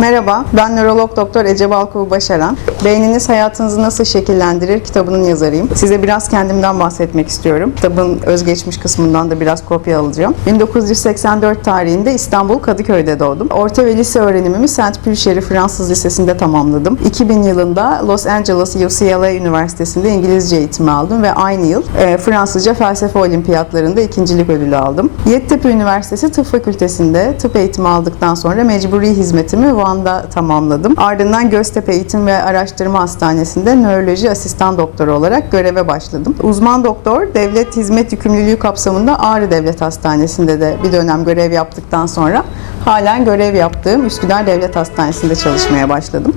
Merhaba, ben nörolog doktor Ece Balkova Başaran. Beyniniz hayatınızı nasıl şekillendirir kitabının yazarıyım. Size biraz kendimden bahsetmek istiyorum. Kitabın özgeçmiş kısmından da biraz kopya alacağım. 1984 tarihinde İstanbul Kadıköy'de doğdum. Orta ve lise öğrenimimi Saint Pulcheri Fransız Lisesi'nde tamamladım. 2000 yılında Los Angeles UCLA Üniversitesi'nde İngilizce eğitimi aldım ve aynı yıl e, Fransızca felsefe olimpiyatlarında ikincilik ödülü aldım. Yeditepe Üniversitesi Tıp Fakültesi'nde tıp eğitimi aldıktan sonra mecburi hizmetimi Van'da tamamladım. Ardından Göztepe Eğitim ve Araştırma Hastanesi'nde nöroloji asistan doktoru olarak göreve başladım. Uzman doktor devlet hizmet yükümlülüğü kapsamında Ağrı Devlet Hastanesi'nde de bir dönem görev yaptıktan sonra halen görev yaptığım Üsküdar Devlet Hastanesi'nde çalışmaya başladım.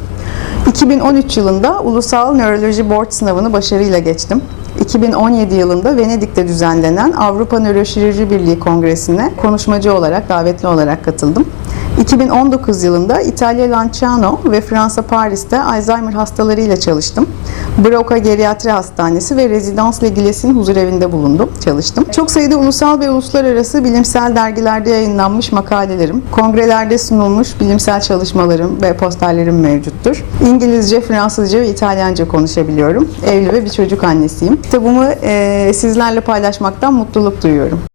2013 yılında Ulusal Nöroloji Board sınavını başarıyla geçtim. 2017 yılında Venedik'te düzenlenen Avrupa Nöroşirurji Birliği Kongresi'ne konuşmacı olarak, davetli olarak katıldım. 2019 yılında İtalya Lanciano ve Fransa Paris'te Alzheimer hastalarıyla çalıştım. Broca Geriatri Hastanesi ve Rezidans Legiles'in huzurevinde bulundum, çalıştım. Çok sayıda ulusal ve uluslararası bilimsel dergilerde yayınlanmış makalelerim, kongrelerde sunulmuş bilimsel çalışmalarım ve posterlerim mevcuttur. İngilizce, Fransızca ve İtalyanca konuşabiliyorum. Evli ve bir çocuk annesiyim. Kitabımı eee, sizlerle paylaşmaktan mutluluk duyuyorum.